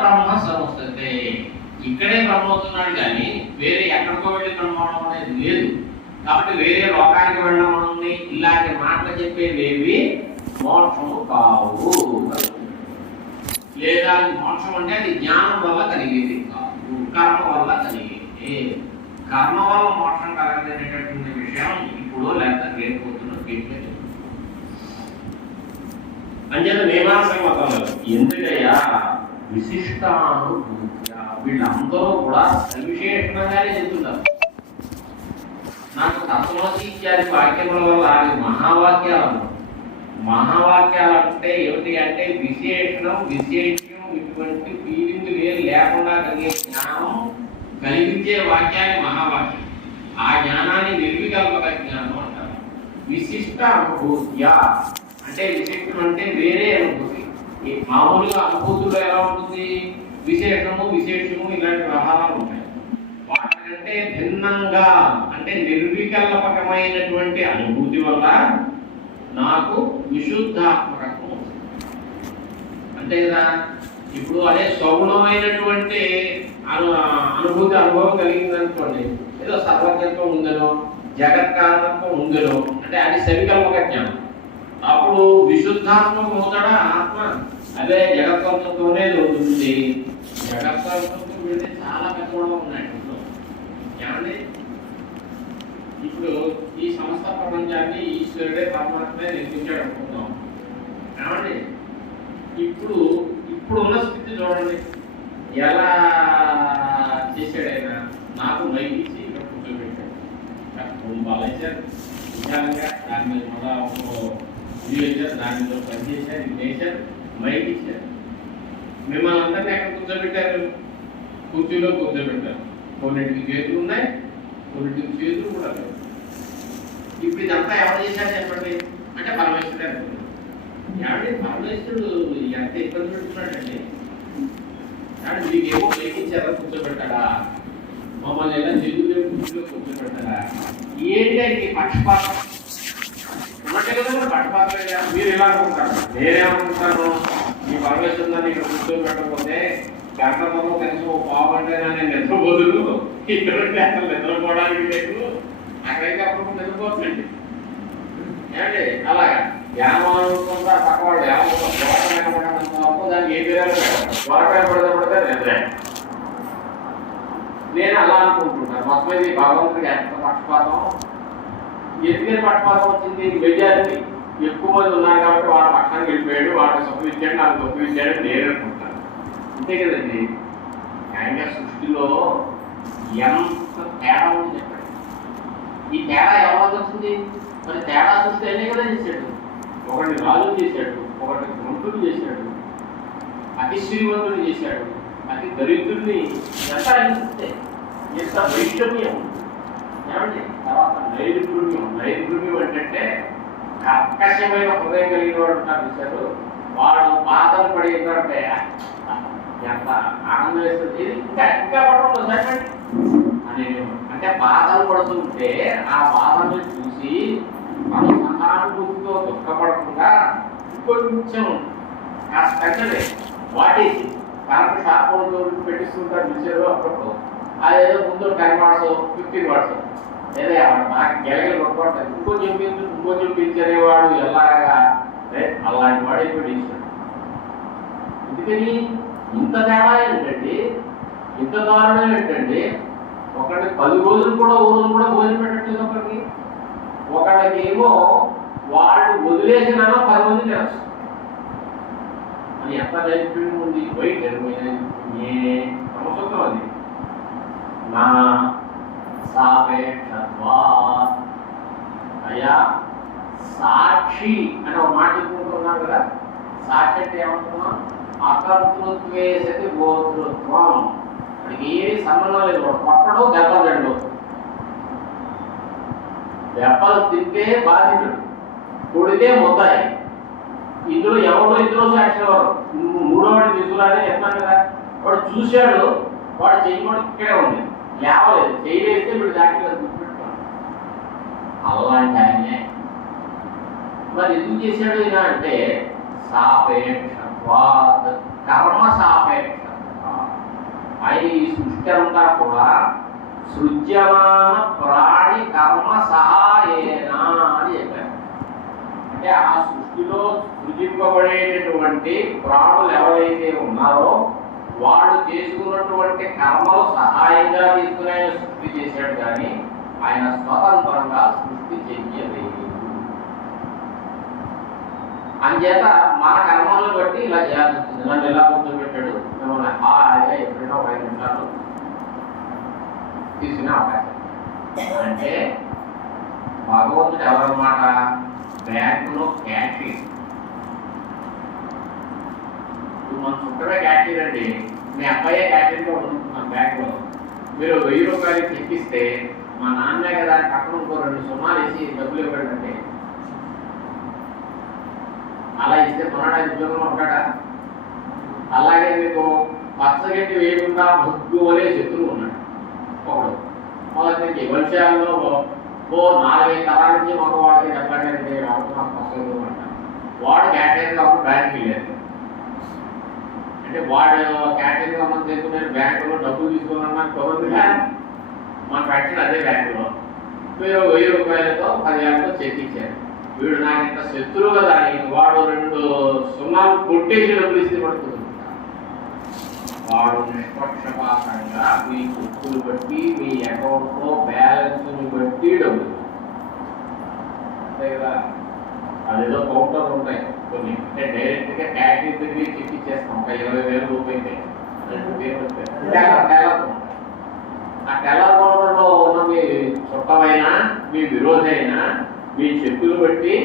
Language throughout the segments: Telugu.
బ్రహ్మ సంస్థతే. ఇక్కడే బ్రహ్మ అవుతున్నాడు కానీ వేరే ఎక్కడికో వెళ్ళి బ్రహ్మ అవడం అనేది లేదు. కాబట్టి వేరే లోకానికి వెళ్ళడం అనేది ఇలాంటి మాటలు చెప్పేవేవి మోక్షము కావు. లేదా మోక్షం అంటే అది జ్ఞానం వల్ల కలిగేది కాదు, కర్మ వల్ల కలిగేది. కర్మ వల్ల మోక్షం కలగలేనటువంటి విషయం ఇప్పుడు లేదా రేపు పొద్దున దీంట్లో అంచేత మీమాంస మతంలో ఎందుకయ్యా విశిష్టానుభూత్య వీళ్ళందరూ కూడా సవిశేషంగానే చెప్తున్నారు. నాకు తత్వమసి ఇత్యాది వాక్యముల వల్ల అది మహావాక్యాలు. మహావాక్యాలు అంటే ఏమిటి అంటే విశేషణం విశేష్యం ఇటువంటి ఫీలింగ్ లేకుండా కలిగే జ్ఞానం కలిగించే వాక్యాన్ని మహావాక్యం. ఆ జ్ఞానాన్ని నిర్వికల్పక జ్ఞానం అంటారు. విశిష్ట అనుభూత్య అంటే విశిష్టం అంటే వేరే అనుభూతి. మామూలుగా అనుభూతుల్లో ఎలా ఉంటుంది, విశేషము విశేషము ఇలాంటి వ్యవహారాలు ఉంటాయి. వాటికంటే భిన్నంగా అంటే నిర్వికల్పకమైనటువంటి అనుభూతి వల్ల నాకు విశుద్ధాత్మకత్వం వస్తుంది. అంతే కదా. ఇప్పుడు అదే సగుణమైనటువంటి అనుభూతి అనుభవం కలిగిందనుకోండి, ఏదో సర్వజ్ఞత్వం ఉందనో జగత్కారణత్వం ఉందనో అంటే అది సవికల్పక జ్ఞానం. అప్పుడు విశుద్ధాత్మకం అవుతాడా ఆత్మ. అదే జగత్కర్తతోనే ఉంటుంది. జగత్కర్తతో వెళ్తే చాలా పెద్దగా ఉన్నాయి. ఏమండి ఇప్పుడు ఈ సమస్త ప్రపంచాన్ని ఈశ్వరుడే పరమాత్మే నిర్మించాడు అనుకుందాం. ఏమండి ఇప్పుడు ఉన్న స్థితి చూడండి ఎలా చేశాడైనా. నాకు మైక్ ఇచ్చి ఇక్కడ కూర్చోబెట్టాడు, బాలేశారు విశాలంగా. దాని మీద మళ్ళా ఇల్లు వేశారు, దాని మీద పనిచేశారు, ఇది వేశారు, మైక్ ఇచ్చారు. మిమ్మల్ని అందరినీ ఎక్కడ కూర్చోబెట్టారు? కుర్చీలో కూర్చోబెట్టారు. కొన్నింటికి చేతులు ఉన్నాయి, కొన్నింటికి చేతులు కూడా లేవు. ఇప్పుడు ఇదంతా ఎవరు చేశారు చెప్పండి అంటే పరమేశ్వరుడే అనుకున్నాడు. ఏమంటే పరమేశ్వరుడు ఎంత ఇబ్బంది పెడుతున్నాడండి. కానీ మీకేమో లేకించారా కూర్చోబెట్టాడా, మమ్మల్ని ఎలా చేతులు కుర్చీలో కూర్చోబెట్టాడా? ఏంటి పక్షపాతం ఉన్నట్టే కదా. పక్షపాతం మీరు ఎలా అనుకుంటారు? నేనేమనుకుంటాను, ఈ పరమేశ్వరుని ఇక్కడ కూర్చోబెట్టకపోతే గంటలో కనీసం పావు అంటే నేను నిద్రపోదులు, ఇక్కడ నిద్రపోవడానికి లేదు, అక్కడైతే అప్పుడు నిద్రపోతుందండి. ఏమండి అలాగా ధ్యానం పక్కవాడు ధ్యానం దానికి ఏ పేరు త్వరగా పడితే నిద్ర. నేను అలా అనుకుంటున్నాను. మొత్తం ఇది భగవంతుడికి ఎంత పక్షపాతం. ఎందుకని పక్షపాతం వచ్చింది? మెజారిటీ ఎక్కువ మంది ఉన్నారు కాబట్టి వాడు పక్షానికి వెళ్ళిపోయాడు, వాడికి సొంత ఇచ్చాడు, నాకు సొంత ఇచ్చాడు నేను అనుకుంటాను. అంతే కదండి. న్యాయంగా సృష్టిలో ఎంత తేడా ఉంది చెప్పండి. ఈ తేడా ఎవరికి వచ్చింది? మరి తేడా సృష్టి అనే కదా చేశాడు. ఒకటి రాజు చేశాడు, ఒకటి గుంటుడు చేశాడు, అతి శ్రీమంతుడు చేశాడు, అతి దరిద్రుడిని ఎంత అనిపిస్తే ఎంత వైషమ్యం. ఏమండి తర్వాత నైరుద్రుమ్యం. నైరుద్రుమ్యం అంటే కర్కశమైన హృదయం కలిగిన వాడు ఉంటారు చూశారు. వాడు బాధలు పడేటంటే ఎంత ఆనందం వేస్తుంది. ఇది ఇంకా ఇంకా పడడం చెప్పండి అని అంటే బాధలు పడుతుంటే ఆ బాధను చూసి మనం సహానుభూతితో దుఃఖపడకుండా కొంచెం కష్టంగానే వాటేసి కరెంట్ షాప్ పెట్టిస్తుంటారు చూసారు. అప్పట్లో అదేదో ముందు 10 వాట్స్ 15 వాట్స్ లేదా బాగా గెలగలు కొట్టుకుంటారు. ఇంకో చెప్పించనేవాడు ఎలాగా అలాంటి వాడు పెట్టించాడు. ఎందుకని ఇంత తేడా ఏంటండి, ఇంత దారుణం ఏంటండి? ఒకటి 10 రోజులు కూడా ఓ రోజు కూడా భోజనం పెట్టట్లేదు ఒకరికి. ఒకళ్ళకి ఏమో వాళ్ళు వదిలేసినా 10 మంది చేస్తారు అని ఎంత నైపుణ్యం ఉంది. వైట్ ఏ సమస్తం అది నా సాపేక్షత్వా. అయ్యా సాక్షి అని ఒక మాట చెప్పుకుంటున్నాం కదా. సాక్షి అంటే ఏమంటున్నాం? అకర్తృత్వే సతి గోతృత్వం. మనకి ఏమి సంబంధం లేదు. పక్కడు దెబ్బలు రెండు దెబ్బలు తింటే బాధితుడు, కొడితే ముద్దాయి. ఇందులో ఎవరో ఇద్దరు సాక్షి ఎవరు మూడోవాడిని తీసుకురానే చెప్తాను కదా. వాడు చూశాడు, వాడు చేయకుండా ఇక్కడే ఉంది, లేవలేదు, చేయలేస్తే వీడు సాక్షి గుర్తుపెట్టుకోండి. అలాంటి ఆయనే మరి ఎందుకు చేశాడు ఇలా అంటే సాపేక్ష కర్మ సాపేక్ష. ఆయన ఈ సృష్టి అంతా కూడా సృజ్యమాన ప్రాణి కర్మ సహాయేన అని చెప్పారు. అంటే ఆ సృష్టిలో సృజింపబడేటటువంటి ప్రాణులు ఎవరైతే ఉన్నారో వాళ్ళు చేసుకున్నటువంటి కర్మలు సహాయంగా తీసుకుని ఆయన సృష్టి చేశాడు, కానీ ఆయన స్వతంత్రంగా సృష్టి చెయ్యలేదు. అంచేత మన కర్మలను బట్టి ఇలా చేయాల్సి వచ్చింది. నన్ను ఎలా కూర్చోబెట్టాడు, మిమ్మల్ని హాయిగా ఎప్పుడైనా ఒక 5 నిమిషాలు తీసుకునే అవకాశం. అంటే భగవంతుడు ఎవరన్నమాట, బ్యాంకులో క్యాషియర్. మన చుట్టమే క్యాషియర్ అండి, మీ అబ్బాయే క్యాషియర్గా ఉంటున్నాం బ్యాంకులో. మీరు 1000 రూపాయలు చెక్కిస్తే మా నాన్నే కదా పక్కన ఇంకో 2 సున్నాలు వేసి డబ్బులు ఇవ్వడండి. అలా ఇస్తే కొనడా ఉద్యోగంలో ఉంటాడా? అలాగే మీకు పచ్చగడ్డి వేయకుండా భగ్గు అనే శత్రువు ఉన్నాడు ఒకడు. మొదటి విషయాల్లో 4-5 తరాల నుంచి మగవాడికి చెప్పండి అంటారు. వాడు క్యాటరీగా ఉన్న బ్యాంక్ వెళ్ళారు. అంటే వాడు క్యాటరీగా ఉన్న తీసుకునే బ్యాంకులో డబ్బులు తీసుకున్నా కుదరదుగా. మన పెట్టిన అదే బ్యాంకులో మీరు 1000 రూపాయలతో 10,000తో చెక్ ఇచ్చారు. వీడు నాకు ఇంత శత్రువు కదా అని వాడు 2 సున్నాలు కొట్టేసి డబ్బులు ఇస్తే పడుతుంది. వాడు నిష్పక్షపాతంగా మీ గుర్తులు బట్టి మీ అకౌంట్లో బ్యాలెన్స్ని బట్టి డబ్బులు అంతే కదా. అదేదో కౌంటర్ ఉంటాయి కొన్ని, అంటే డైరెక్ట్గా క్యాటరీ దగ్గర చెక్ ఇచ్చేస్తాం. ఒక 20,000 రూపాయలు ఆ టెల్లర్ కౌంటర్లో ఉన్న మీ చుట్టమైనా మీ విరోధైనా మీ చెక్కులు బట్టి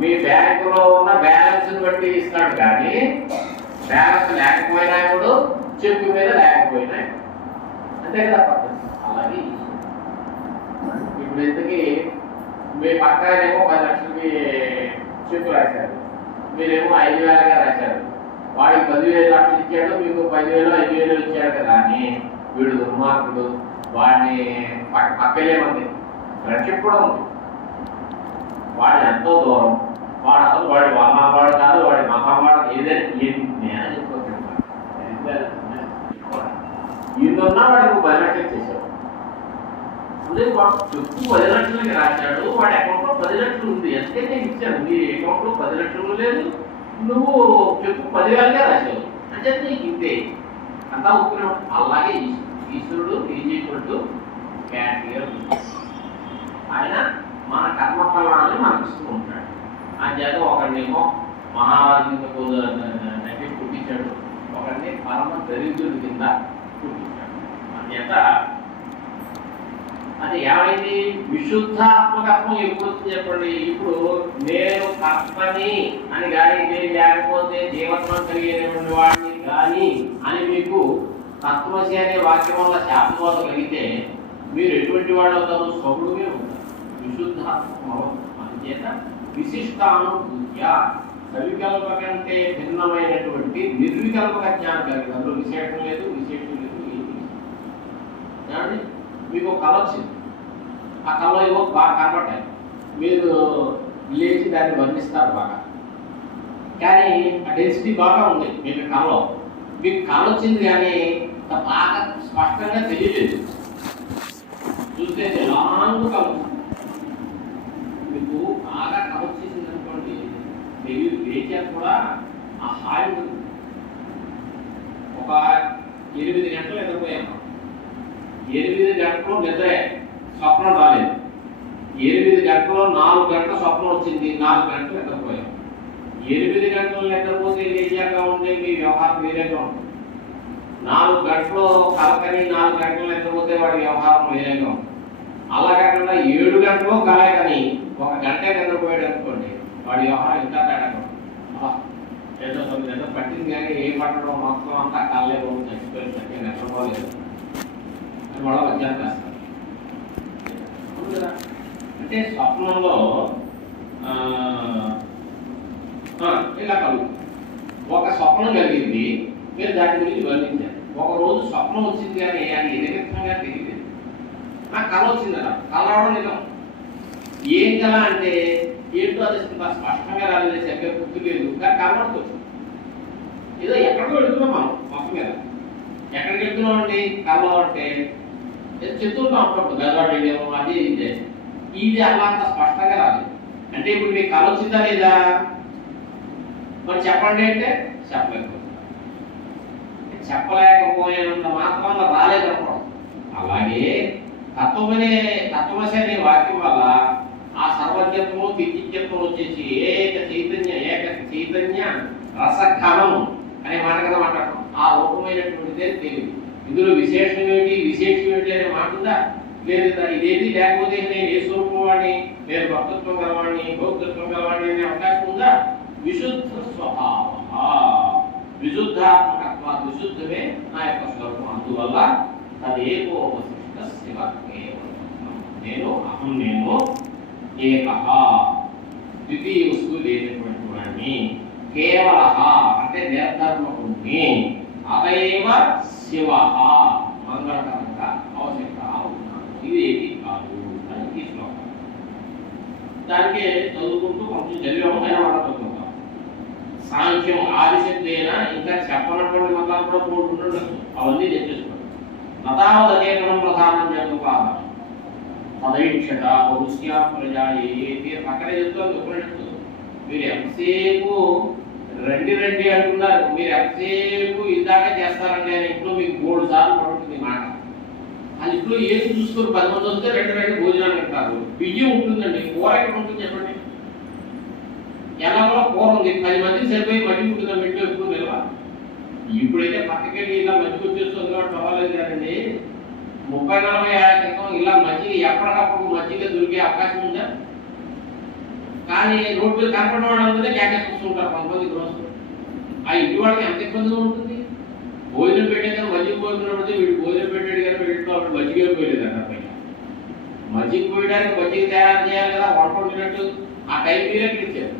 మీ బ్యాంకులో ఉన్న బ్యాలెన్స్ బట్టి ఇస్తాడు, కానీ బ్యాలెన్స్ లేకపోయినా ఇప్పుడు చెక్కు మీద లేకపోయినా అంతే కదా పద్ధతి. అలాగే ఇప్పుడు ఇంతకీ మీ పక్కనేమో 10 లక్షలకి చెక్కు రాశారు, మీరేమో 5,000గా రాశారు. వాడికి 10,000 లక్షలు ఇచ్చాడు, మీకు 10,000 5,000 ఇచ్చాడు కదా అని వీడు దుర్మార్గుడు. వాడిని పక్కలేమంది ఫ్రెండ్షిప్ కూడా ఉంది. వాడు ఎంతో దూరం, వాడు అసలు వాడి మహావాడు కాదు, వాడి మహావాడు ఏదైనా చెప్పుకోవచ్చు. ఈయనున్నా వాడికి 10 లక్షలు చేశాడు. అదే వాడు చెప్పు 10 లక్షలకి రాశాడు, వాడి అకౌంట్లో 10 లక్షలు ఉంది. ఎంతైతే ఇచ్చాను, నీ అకౌంట్లో 10 లక్షలు లేదు, నువ్వు చెప్పు 10,000గా రాశావు అంటే నీకు ఇంతే అంతా ఒప్పుకున్నావు. అలాగే ఈశ్వరుడు ఈజీక్వల్ క్యారియర్. ఆయన మన కర్మఫలాన్ని మనకు ఇస్తూ ఉంటాడు. ఆ చేత ఒకరినేమో మహారాజుతో నటి పుట్టించాడు, ఒకరిని పరమ దరిద్రుడి కింద పుట్టించాడు. ఆ చేత అది ఏమైంది, విశుద్ధాత్మకత్వం ఎప్పుడు వచ్చింది చెప్పండి. ఇప్పుడు నేను కర్తని అని కానీ, నేను లేకపోతే జీవత్వం కలిగినటువంటి వాడిని కానీ అని మీకు తత్వసి అనే వాక్యం వల్ల శాపబోధ కలిగితే మీరు ఎటువంటి వాళ్ళు అవుతారు, స్వగుడుగా ఉంటారు, విశుద్ధాత్మ. అందుచేత విశిష్టానుభూత్య సవికల్ప కంటే భిన్నమైనటువంటి నిర్వికల్పక జ్ఞానం కలిగి, అందులో విశేషం లేదు విశేషం లేదు ఏమి. మీకు కళ వచ్చింది, ఆ కళ ఏవో బాగా కనబడ్డాయి, మీరు లేచి దాన్ని వర్ణిస్తారు బాగా, కానీ ఆ డెన్సిటీ బాగా ఉంది మీకు కళలో. మీకు కళ వచ్చింది కానీ బాగా స్పష్టంగా తెలియలేదు, చూస్తే లాంగ్ కళ. మీకు బాగా కళ వచ్చేసింది అనుకోండి, మీరు లేచాక కూడా ఆ హాయి ఉంటుంది. ఒక 8 గంటలు నిద్రపోయాము, 8 గంటలు నిద్రే, స్వప్నం రాలేదు. 8 గంటల్లో 4 గంటల స్వప్నం వచ్చింది, 4 గంటలు నిద్రపోయాం. 8 గంటలు నిద్రపోతే లేచాక ఉండే మీ వ్యవహారం వేరేగా ఉంటుంది. 4 గంటలు కలకని 4 గంటలు నిద్రపోతే వాడి వ్యవహారం వేరేగా ఉంటుంది. అలా కాకుండా 7 గంటలు కలే కానీ 1 గంటే నిద్రపోయాడు అనుకోండి, వాడి వ్యవహారం ఇంకా తేడా ఉంటుంది. ఏదో కొన్ని నిద్ర పట్టింది కానీ ఏ పట్టడం మొత్తం అంతా కళ్ళే పోతుంది, చచ్చిపోయింది, చక్కగా నిద్రపోలేదు అని కూడా మధ్యాహ్నం చేస్తారు. అంటే స్వప్నంలో ఇలా కలుగు ఒక స్వప్నం కలిగింది, మీరు దాని గురించి వర్ణించారు. ఒక రోజు స్వప్నం వచ్చింది కానీ అది నిమిత్తంగా తెలియదు. నాకు కళ వచ్చింది కదా, కళ రావడం నిజం. ఏం కళ అంటే ఏంటో అది స్పష్టంగా రాలేదు, సరిగ్గా గుర్తు లేదు, కానీ కనబడుతుంది. ఏదో ఎక్కడికో వెళుతున్నాం మనం మొత్తం మీద, ఎక్కడికి వెళ్తున్నాం అండి కళ్ళలో అంటే చెప్తుంటాం అప్పుడప్పుడు గదవాడు వెళ్ళాము అది ఇదే ఇది అలా అంత స్పష్టంగా రాదు. అంటే ఇప్పుడు మీకు కళ వచ్చిందా లేదా మరి చెప్పండి అంటే చెప్పలేకపోయినంత మాత్రం రాలేదనుకోవడం. అలాగే తత్వమసి అనే వాక్యం వల్ల ఆ సర్వజ్ఞత్వము తిత్యత్వం వచ్చేసి ఏక చైతన్య రసఘనము అనే మాట కదా మాట్లాడటం. ఆ రూపమైనటువంటిదే తెలియదు. ఇందులో విశేషం ఏమిటి అనే మాట ఉందా లేదు. ఇదేది లేకపోతే నేను ఏ స్వరూపం వాడిని, నేను భక్తత్వం గలవాడిని, భౌతత్వం గలవాడిని అనే అవకాశం ఉందా? విశుద్ధ స్వభావ విశుద్ధాత్మకత్వ విశుద్ధమే నా యొక్క స్వరూపం. అందువల్ల తదేకోపశిష్ట శివ కేవలం నేను ఏకః ద్వితీయ వస్తువు లేనటువంటి వాడిని, కేవల అంటే నిర్ధర్మకుడిని, అతయేవ శివ మంగళకరంగా అవశ్యంగా ఉన్నాను. ఇది ఏది కాదు అని ఈ శ్లోకం. దానికి చదువుకుంటూ కొంచెం జల్యమైన మాట చదువుకుంటాం. సాంఖ్యం ఆదిశక్తైన ఇంకా చెప్పనటువంటి మతాలు కూడా మూడు ఉండొచ్చు. అవన్నీ తెచ్చేసుకోండి. నతావదనేకం ప్రధానం జరుగుతాం పదైక్షత బహుశ్యా ప్రజా ఏ అక్కడే చెప్తాను ఉపనిషత్తు. మీరు ఎంతసేపు రండి అంటున్నారు. మీరు ఎంతసేపు ఇందాక చేస్తారండి అని ఇంట్లో మీకు 3 సార్లు పడుతుంది మాట. అది ఇంట్లో ఏది చూసుకోరు. 10 మంది వస్తే రెండు భోజనాలు అంటారు. బియ్యం ఉంటుందండి, కూర ఎక్కడ ఉంటుంది చెప్పండి. ఎలా కూడా కూర ఉంది, 10 మందికి సరిపోయి మట్టి ఉంటుందా మెట్టు ఎప్పుడు నిల్వ. ఇప్పుడైతే పక్కకెళ్ళి ఇలా మధ్యకి వచ్చేస్తుంది కాబట్టి పర్వాలేదు కదండి. 30-40 ఏళ్ల క్రితం ఇలా మజ్జిగ ఎప్పటికప్పుడు మజ్జిగ దొరికే అవకాశం ఉందా? కానీ రోడ్డు మీద కనపడిన వాళ్ళందరినీ జాకెట్ చూస్తుంటారు కొంతమంది రోజులు. ఆ ఇంటి వాళ్ళకి ఎంత ఇబ్బందిగా ఉంటుంది. భోజనం పెట్టేదా మజ్జిగ పోయినప్పుడు వీడు భోజనం పెట్టాడు కానీ వీటిలో అప్పుడు మజ్జిగ పోయలేదు అన్నపైన. మజ్జిగ పోయడానికి మజ్జిగ తయారు చేయాలి కదా, వంట వండినట్టు ఆ టైం మీరే ఇచ్చారు.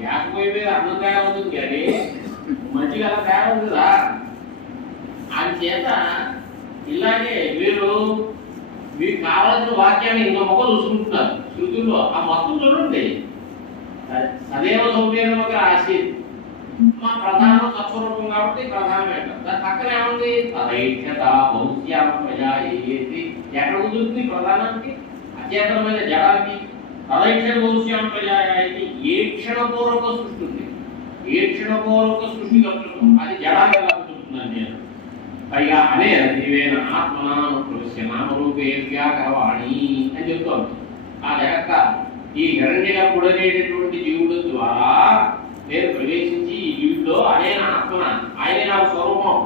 గ్యాస్ పొయ్యి మీద అన్నం తయారవుతుంది కానీ మజ్జిగ అలా తయారవుతుందా? అందుచేత ఇలాగే మీకు కావాల్సిన వాక్యాన్ని ఇంకో మొక్క చూసుకుంటున్నారు శృతుల్లో. ఆ మొత్తం చూడండి. సదేవ సౌమ్యమగా ఆశీర్ మా ప్రధానం తత్వరూపం కాబట్టి ప్రధానమే. దాని పక్కన ఏముంది? తదైక్షత బహుశ్యామ ప్రజా ఏది ఎక్కడ కుదురుతుంది ప్రధానానికి? అచేతనమైన జడానికి. తదైక్షత బహుశ్యామ ప్రజా ఏక్షణపూర్వక సృష్టి ఉంది. ఏక్షణపూర్వక సృష్టి కలుగుతుంది. అది జడానికి ఎలా కుదురుతుందని నేను పైగా అనే నీవేన ఆత్మనానుప్రవిశ్య నామరూపే వ్యాకరవాణి అని చెప్తాను. ఆ జగత్త ఈ హిరణ్యగర్భుడనేటటువంటి జీవుడు ద్వారా నేను ప్రవేశించి ఈ జీవుడిలో అనే ఆత్మన ఆయనే నాకు స్వరూపం.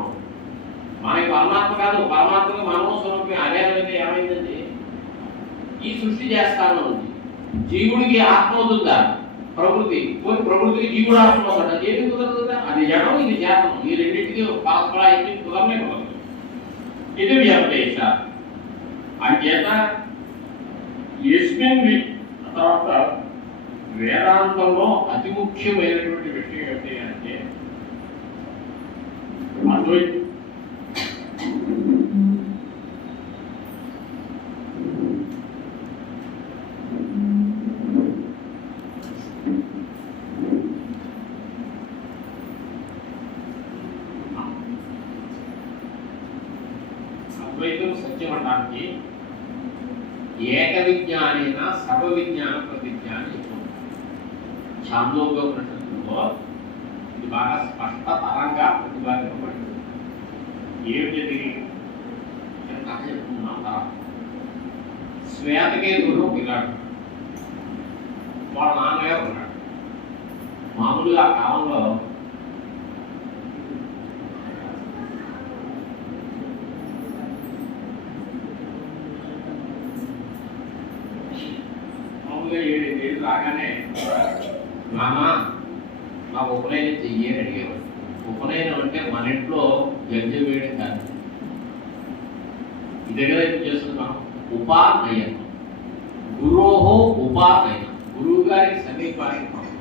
మనకి పరమాత్మ కాదు, పరమాత్మకి మనము స్వరూపం. అదేమైతే ఏమైందండి? ఈ సృష్టి చేస్తాను. జీవుడికి ఆత్మ అవుతుందా? ప్రకృతికి జీవుడు ఆత్మ అవుతాడు. ఏమి కుదరదుగా? అది జడం, ఇది జాతం. ఈ రెండింటికి పరస్పర కుదరనే కుదరదు. ఇది వ్యపదేశ. అంచేత తర్వాత వేదాంతంలో అతి ముఖ్యమైనటువంటి విషయం ఏంటి అంటే అద్వైతం. అద్వైతం సత్యమనడానికి ఏక విజ్ఞానేన సర్వ విజ్ఞాన ప్రతిజ్ఞాని ఛాందోగ్యోపనిషత్తులో ఇది బాగా స్పష్టతరంగా ప్రతిపాదించబడింది. ఏమిటి కథ చెప్తున్నా? శ్వేతకేతుడు పిల్లాడు, వాళ్ళ నాన్నగారు ఉన్నాడు. మామూలుగా ఆ కాలంలో మామూలుగా 7 ఏళ్ళు రాగానే నాన్న మా ఉపనయనం చెయ్యి అని అడిగేవాడు. ఉపనయనం అంటే మన ఇంట్లో గంజ వేయడం కాదు. ఈ దగ్గర ఏం చేస్తున్నాం? ఉపానయనం. గురోహో ఉపానయనం. గురువు గారికి సమీపానికి పంపడం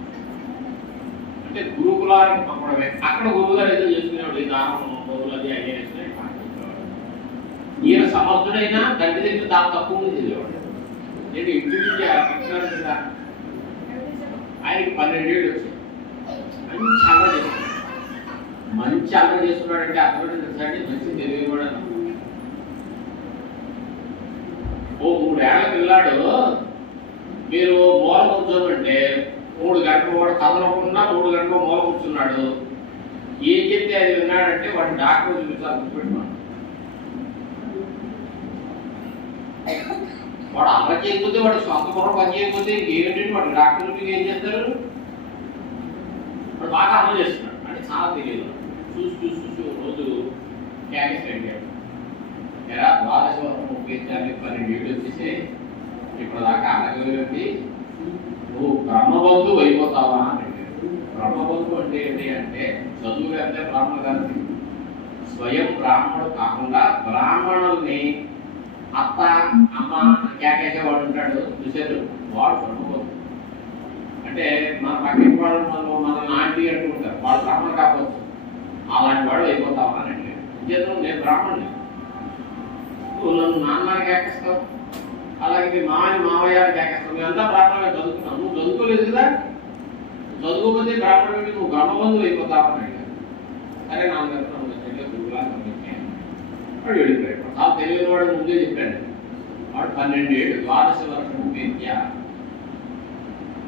అంటే గురుకులానికి పంపడమే. అక్కడ గురువు గారు ఏదో చేసుకునేవాడు. ఈ దానం బదులు అది అయ్యే ఈయన సమర్థుడైనా గంటి దగ్గర దాని తక్కువ మంది చదివేవాడు. నేను ఇంటి నుంచి ఆయనకి 12 ఏళ్ళు వచ్చాయి. మంచి చాలా చేశాడు. మంచి మంచి అర్థం చేస్తున్నాడంటే అర్థం తెలుసండి, మంచి తెలివి కూడా. ఓ 3 ఏళ్ల పిల్లాడు మీరు మూల కూర్చోమంటే 3 గంటలు కూడా కదలకుండా 3 గంటలు మూల కూర్చున్నాడు. ఏం చెప్తే అది విన్నాడంటే వాడిని డాక్టర్ చూపించాలి, గుర్తుపెట్టుకోండి. వాడు అమలు చేయకపోతే వాడు సొంత పొరం పని చేయకపోతే ఇంకేమిటంటే వాడు డాక్టర్ మీకు ఏం చేస్తారు? వాడు బాగా అమలు చేస్తున్నాడు అంటే చాలా తెలియదు. చూసి రోజు క్యాకెట్ అడిగాడు, ఎలా 12 వచ్చేసి ఇప్పుడు దాకా అలాగే నువ్వు బ్రహ్మబంధు అయిపోతావా అని అడిగాడు. బ్రహ్మబంధు అంటే ఏంటి అంటే చదువులు అంటే బ్రాహ్మణ గారి స్వయం బ్రాహ్మణుడు కాకుండా బ్రాహ్మణుల్ని అత్త అమ్మ కేకేసేవాడు ఉంటాడు చూసారు, వాడు బ్రహ్మబంధు. అంటే మన పక్కన వాళ్ళు మన ఆంటీ అంటూ ఉంటారు, వాళ్ళు బ్రాహ్మణ కాకపోవచ్చు, అలాంటి వాడు అయిపోతావా అని అడిగాడు. చేతులు నేను బ్రాహ్మణుని, నువ్వు నన్ను నాన్నని కేకేస్తావు, అలాగే మీ మావయ్యాన్ని కేకేస్తావు, మేమంతా బ్రాహ్మణుగా చదువుతున్నావు, నువ్వు చదువుకోలేదు కదా, చదువుకోకపోతే బ్రాహ్మణుడికి నువ్వు బ్రహ్మబంధువు అయిపోతావా అని అడిగాడు. సరే నాన్నగారు గురువులా పంపించాను. వాడు వెళ్ళిపోయాడు. చాలా తెలియని వాడు ముందే చెప్పాడు. వాడు 12 ఏళ్ళు 12 వర్షం విద్య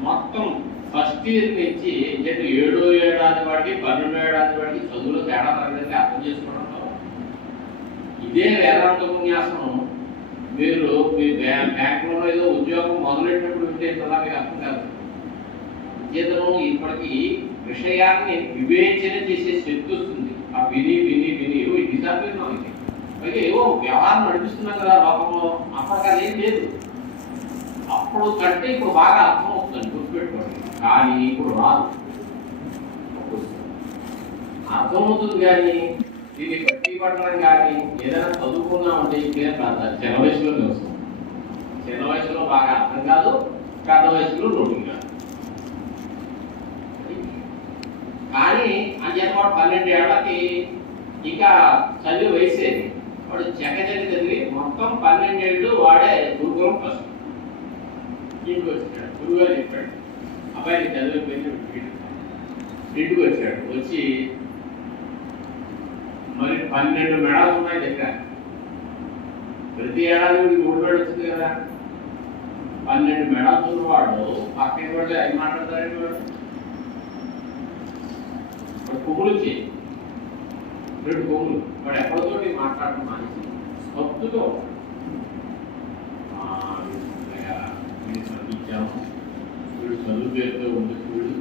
మొత్తం ఫస్ట్ ఇయర్ నుంచి 7వ ఏడాది వాడికి 12వ ఏడాది వాడికి చదువులో తేడా తరగతి అర్థం చేసుకోవడం. ఇదే వేదాంత ఉపన్యాసం మీరు మీ బ్యాంకులో ఏదో ఉద్యోగం మొదలెట్టినప్పుడు వింటే కదా మీకు అర్థం కాదు. చేతను ఇప్పటికీ విషయాన్ని వివేచన చేసే శక్తి వస్తుంది. ఆ విని ఎన్నిసార్లు ఇది పైగా ఏవో వ్యవహారం నడిపిస్తున్నాం కదా లోకంలో, అప్పటికది ఏం లేదు. అప్పుడు కంటే ఇప్పుడు బాగా అర్థం అవుతుంది, గుర్తుపెట్టుకోండి. కానీ ఇప్పుడు రాదు, అర్థమవుతుంది కానీ దీన్ని బట్టి పట్టడం కానీ ఏదైనా చదువుకున్నామంటే ఇంకేం కాదు. చిన్న వయసులోనే వస్తుంది. చిన్న వయసులో బాగా అర్థం కాదు, పెద్ద వయసులో రోడ్డు కాదు. కానీ అంచేత వాడు 12 ఏళ్ళకి ఇంకా చదివి వయసేది. వాడు చదివి మొత్తం 12 ఏళ్ళు వాడే గురుకులం ఫస్ట్. ఇంటికి వచ్చాడు, గురువుగారు చెప్పాడు అబ్బాయి చదివిపోయింది. ఇంటికి వచ్చాడు, వచ్చి మరి 12 మెడలు ఉన్నాయి దగ్గర. ప్రతి ఏడాది 3 మెడలు వచ్చింది కదా. 12 మెడలు ఉన్నవాడు పక్కన వాళ్ళు అవి మాట్లాడతారండి. వాడు కొమ్ములు వచ్చి 2 కొమ్ములు వాడు ఎప్పటితోటి మాట్లాడటం మానేసి భక్తుతో చదివించాము, వీడు చదువు పేరుతో ఉండొచ్చు, వీడు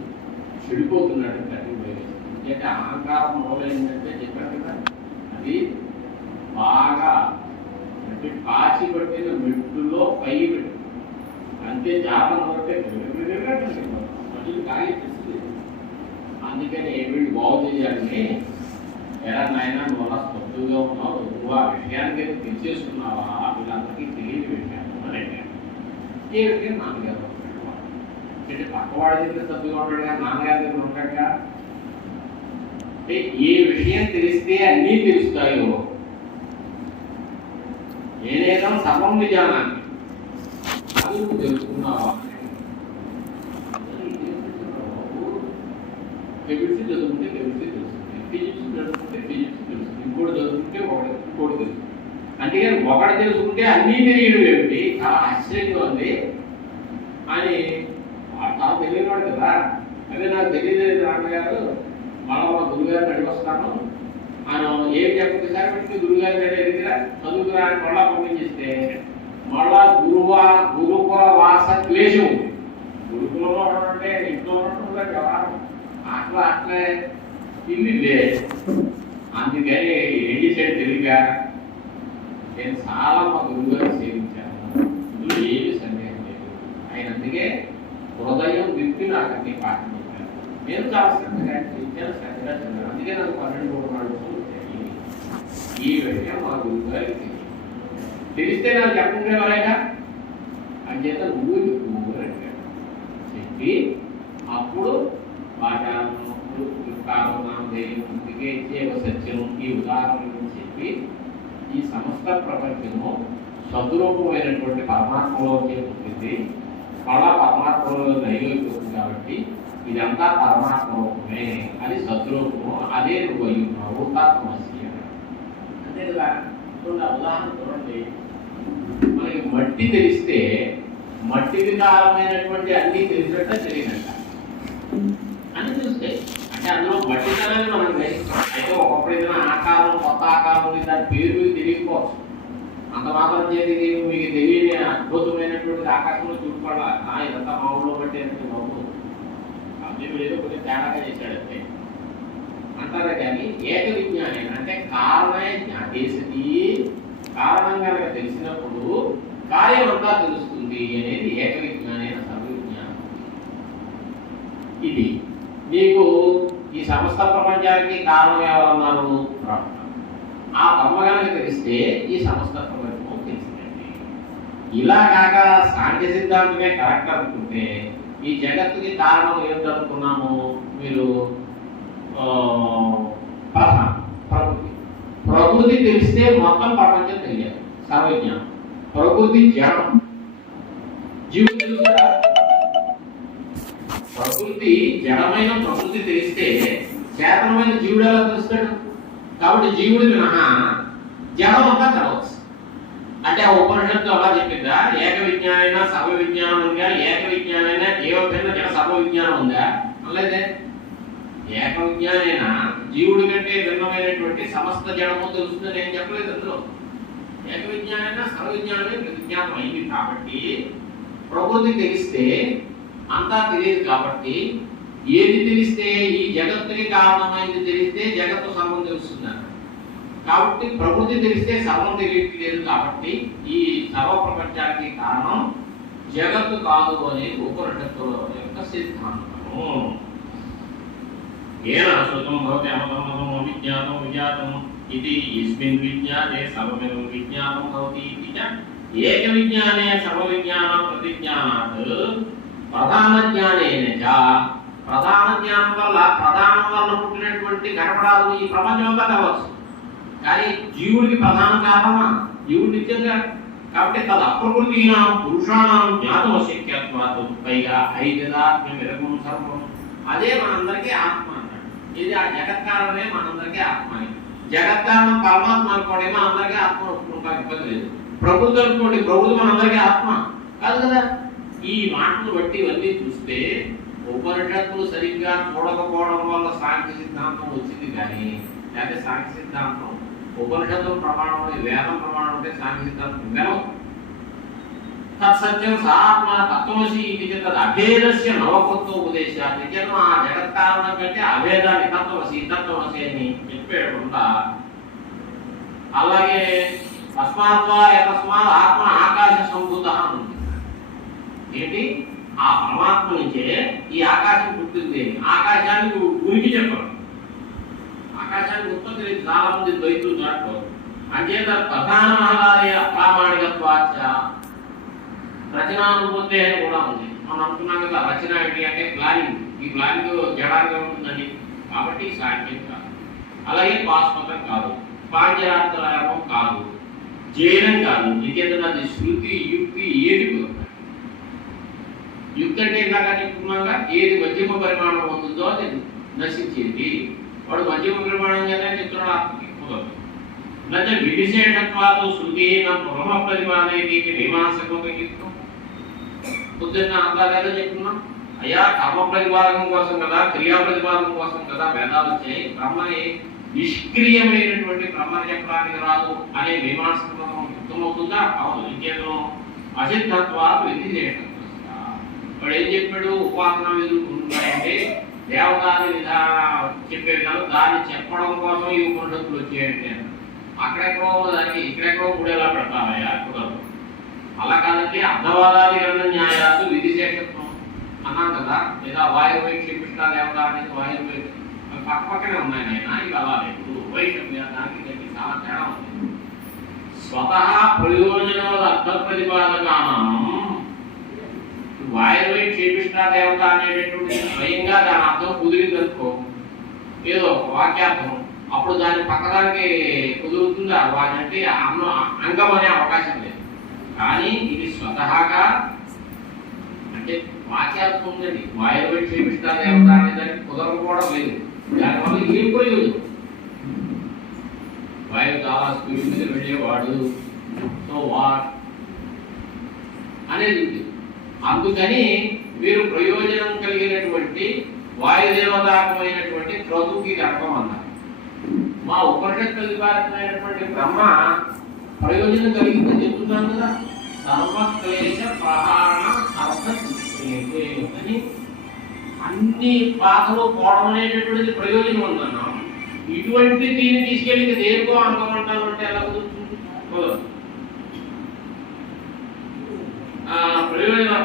చెడిపోతున్నాడు. ఎందుకంటే అహంకారం మొదలైందంటే చెప్పాను కదా, అది బాగా అంటే కాచి పట్టిన మెట్టులో పై పెట్టు అంతే. జాతం మొదటే మళ్ళీ కాగి తెస్తుంది. అందుకని వీళ్ళు బాగు చేయాలని, ఎలా నాయన నువ్వు అలా స్వచ్ఛగా ఉన్నావు, నువ్వు ఆ విషయానికి తెలిసేసుకున్నావా, వీళ్ళందరికీ తెలియని విషయాలు అని అడిగాను. ఏ విషయం నాన్నగారు అంటే పక్కవాడి దగ్గర సత్తుగా ఉంటాడు కానీ నాన్నగారి దగ్గర ఉంటాడుగా. అంటే ఏ విషయం తెలిస్తే అన్నీ తెలుస్తాయో ఏదైనా సర్వం విధానాన్ని అది నువ్వు తెలుసుకున్నావా. కెమిస్ట్రీ చదువుకుంటే కెమిస్ట్రీ తెలుస్తుంది, ఫిజిక్స్ చదువుకుంటే ఫిజిక్స్ తెలుస్తుంది, ఇంకోటి చదువుకుంటే ఇంకోటి తెలుస్తుంది. అంతేగాని ఒకటి తెలుసుకుంటే అన్నీ తెలియడం ఏమిటి, చాలా ఆశ్చర్యంగా ఉంది అని చాలా తెలియనివాడు కదా. అదే నాకు తెలియలేదు నాన్నగారు, మళ్ళా మా గురుగారిని అడిగొస్తాను ఆయన ఏం చెప్పండి సార్ పెట్టి గురుగారి దగ్గర చదువుకురా అని మళ్ళా పంపించేస్తే మళ్ళా గురుకుల వాస క్లేశం ఉంది. గురుకులంలో అంటే ఇంట్లో ఉన్నట్టు వ్యవహారం అట్లే ఇల్లు. అందుకని ఏం చేశాడు తెలియగా, నేను చాలా మా గురువుగారు సేవించాను, ఇందులో ఏమి సందేహం లేదు. ఆయన అందుకే హృదయం విప్పి నాకు అన్ని పాఠం చెప్పాను. నేను చాలా శ్రద్ధగా శ్రద్ధగా చదివాను. అందుకే నాకు 12 రోజులు జరిగింది. ఈ విషయం మా గురువుగారికి తెలిస్తే నాకు చెప్పండి ఎవరైనా అని చేత నువ్వు చెప్పు అడిగాడు. చెప్పి అప్పుడు అందుకే సత్యం ఈ ఉదాహరణను చెప్పి ఈ సమస్త ప్రపంచము సద్రూపమైనటువంటి పరమాత్మలోకి పుట్టింది, మళ్ళా పరమాత్మలో నైవేద్యం కాబట్టి ఇదంతా పరమాత్మ రూపమే, అది సద్రూపము, అదే నువ్వు అయి ఉన్నావు తత్వమసి. అంతే కదా. ఉదాహరణ చూడండి, మనకి మట్టి తెలిస్తే మట్టికి కారణమైనటువంటి అన్ని తెలిసినట్ట తెలియనట్ట అని చూస్తే, అంటే అందులో మట్టితనాన్ని మనం గ్రహిస్తాం. అయితే ఒకప్పుడు ఏదైనా ఆకారం, కొత్త ఆకారం ఉంది, దాని పేరు మీకు తెలియకపోవచ్చు. అంత మాత్రం చేసి మీకు తెలియని అద్భుతమైనటువంటి ఆకాశంలో చూసుకోవాలా, ఇదంతా మామూలు బట్టి అంటే మామూలు మీరు ఏదో కొంచెం తేడాగా చేశాడంటే అంటారా. కానీ ఏక విజ్ఞానం అంటే కారణమే జ్ఞాతేసతి, కారణం కనుక తెలిసినప్పుడు కార్యం అంతా తెలుస్తుంది అనేది ఏక విజ్ఞానైన సర్వవిజ్ఞానం. ఇది మీకు ఈ సమస్త ప్రపంచానికి కారణం ఎవరన్నారు? బ్రహ్మ. ఆ బ్రహ్మ కనుక తెలిస్తే ఈ సమస్త ప్రపంచం తెలిసిందండి. ఇలా కాక సాంఖ్య సిద్ధాంతమే కరెక్ట్ అనుకుంటే ఈ జగత్తుకి కారణం ఏమిటనుకున్నాము మీరు? ప్రకృతి. ప్రకృతి తెలిస్తే మొత్తం ప్రపంచం తెలియదు, సర్వజ్ఞానం. ప్రకృతి జడం, జీవుడు తెలుసా? ప్రకృతి జడమైన ప్రకృతి తెలిస్తే చేతనమైన జీవుడు ఎలా తెలుస్తాడు? కాబట్టి జీవుడు మినహా జడం అంతా తెలవచ్చు. అంటే ఆ ఉపనిషత్తు అలా చెప్పిందా? ఏక విజ్ఞానైనా సర్వ విజ్ఞానం ఉందా? ఏక విజ్ఞానైనా జీవభిన్న జడ సర్వ విజ్ఞానం ఉందా? అనలేదే. ఏక విజ్ఞానైనా జీవుడి కంటే భిన్నమైనటువంటి సమస్త జడము తెలుస్తుందని ఏం చెప్పలేదు అందులో. ఏక విజ్ఞానైనా సర్వ విజ్ఞానమే విజ్ఞానం అయింది. కాబట్టి ప్రకృతి తెలిస్తే అంతా తెలియదు. కాబట్టి ఏది తెలిస్తే ఈ జగత్తుకి కారణమైంది తెలిస్తే జగత్తు సర్వం తెలుస్తున్నారు. కాబట్టి ప్రకృతి తెలిస్తే సర్వం తెలియట్లేదు. కాబట్టి ఈ సర్వ ప్రపంచానికి కారణం జగత్తు కాదు అనేది ఉపనిషత్తుల యొక్క సిద్ధాంతము. ఏన శృతం భవతి అమతం విజ్ఞాతం విజాతం ఇది ఇస్మిన్ విజ్ఞానే సర్వమిదం విజ్ఞాతం భవతి ఇది చ ఏక విజ్ఞానే సర్వ విజ్ఞాన ప్రతిజ్ఞానాత్ ప్రధాన జ్ఞానేన చ ప్రధాన జ్ఞానం వల్ల ప్రధానం వల్ల పుట్టినటువంటి గణపడాలు ఈ ప్రపంచం అంతా కావచ్చు. కానీ జీవుడికి ప్రధాన కారణమా? జీవుడు నిత్యంగా. కాబట్టి తద అప్రకృతీనాం పురుషాణం జ్ఞాతం అశక్యత్వాత్ పైగా ఐదదాత్మ్యం విరగం సర్వం. అదే మనందరికీ ఆత్మ అన్నాడు. ఇది ఆ జగత్కారణమే మనందరికీ ఆత్మ. జగత్కారణం పరమాత్మ అనుకోండి, మనందరికీ ఆత్మ ఒప్పుకుంటాం, ఇబ్బంది లేదు. ప్రకృతి అనుకోండి, ప్రకృతి మనందరికీ ఆత్మ కాదు కదా. ఈ మాటలు బట్టి ఇవన్నీ చూస్తే ఉపనిషత్తులు సరిగ్గా చూడకపోవడం వల్ల సాంఖ్య సిద్ధాంతం వచ్చింది. కానీ లేకపోతే సాంఖ్య సిద్ధాంతం ఉపనిషత్తుల ప్రమాణం, వేదం ప్రమాణం అంటే సాంఖ్య సిద్ధాంతం ఉండవు. తత్సత్యం సాత్మ తత్వమసి ఇది తద్ అభేదస్య నవకృత్వ ఉపదేశాలు. నిజంగా ఆ జగత్కారణం కంటే అభేదాన్ని తత్వమసి తత్వమసి అని చెప్పేయకుండా, అలాగే తస్మాత్వా యతస్మాత్ ఆత్మ ఆకాశ సంభూత ఉంది. ఏంటి? ఆ పరమాత్మ నుంచే ఈ ఆకాశం పుట్టింది. ఆకాశానికి ఉనికి చెప్పరు. ఆకాశానికి ఉత్పత్తి లేదు. చాలా మంది ద్వైతులు దాంట్లో అంచేత ప్రధాన మహాలయ అప్రామాణికత్వాచ రచనానుభూతి అని కూడా ఉంది. మనం అనుకున్నాం కదా, రచన ఏంటి అంటే ప్లానింగ్. ఈ ప్లానింగ్ జడాగా ఉంటుందని. కాబట్టి సాంఖ్యం కాదు, అలాగే పాస్పతం కాదు, పాంచరాత్రాయమం కాదు, జైనం కాదు. ఇంకేదన్నది శృతి యుక్తి ఏది కుదరదు. యుక్తి అంటే ఇందాక చెప్పుకున్నాగా ఏది మధ్యమ పరిమాణం అవుతుందో అది నశించేది. వాడు మధ్యమ పరిమాణం కదా చెప్తున్నాడు, ఆత్మకి కుదరదు. నచ్చ విశేషత్వాలు శృతి బ్రహ్మ ప్రతిపాదనకి మీమాంసకం పొద్దున్న అందాగా చెప్పుకున్నాం. అయ్యా కర్మ ప్రతిపాదకం కోసం కదా, క్రియా ప్రతిపాదకం కోసం కదా వేదాలు వచ్చాయి. బ్రహ్మని నిష్క్రియమైనటువంటి బ్రహ్మని చెప్పడానికి రాదు అనే మీమాంసకం యుక్తమవుతుందా? అవును. ఇంకేదో అసిద్ధత్వాలు విధిశేషత్వ. వాడు ఏం చెప్పాడు? ఉపాసన విధులు ఉంటాయంటే దేవతాన్ని చెప్పే విధానం, దాన్ని చెప్పడం కోసం ఈ ఉపనిషత్తులు వచ్చాయంటే అక్కడెక్కడో దానికి ఇక్కడెక్కడో మూడేలా పెడతామయ్యా కుదరదు. అలా కాదంటే అర్ధవాదాది గ్రంథ న్యాయాలు విధిశేషత్వం అన్నాం కదా. లేదా వాయుర్వై క్షిపిష్ట దేవత అనేది వాయుర్వై పక్క పక్కనే ఉన్నాయి ఆయన. ఇవి అలా లేదు. వైషమ్య దానికి దీనికి చాలా తేడా ఉంది. స్వతహా ప్రయోజనాల అర్థ ప్రతిపాదకానం వాయుర్వై క్షిపిష్ట దేవత అనేటటువంటి స్వయంగా దాని అర్థం కుదిరిందనుకో, ఏదో వాక్యార్థం, అప్పుడు దాని పక్కదానికి కుదురుతుందా? వాటి అంగం అనే అవకాశం లేదు. కానీ ఇది స్వతహాగా అంటే వాక్యార్థం ఉందండి. వాయువు క్షేమిస్తారు దేవత అనేదానికి కుదరకపోవడం లేదు. దానివల్ల ఏం ప్రయోజనం? వాయువు చాలా స్పీడ్ మీద వెళ్ళేవాడు, సో వాట్ అనేది ఉంది. అందుకని మీరు ప్రయోజనం కలిగినటువంటి వాయుదేవతాకమైనటువంటి క్రతుకి అర్థం అన్నారు. మా ఉపనిషత్ ప్రతిపాదకమైనటువంటి బ్రహ్మ ప్రయోజనం కలిగిందని చెప్తున్నాను కదా. సర్వక్లేశ ప్రహారణ అర్థ అని అన్ని బాధలు పోవడం అనేటటువంటిది ప్రయోజనం ఉందన్నాం. ఇటువంటి దీన్ని తీసుకెళ్ళి దేనికో అనుకోమంటారు అంటే ఎలా కుదురుతుంది? ప్రయోజనం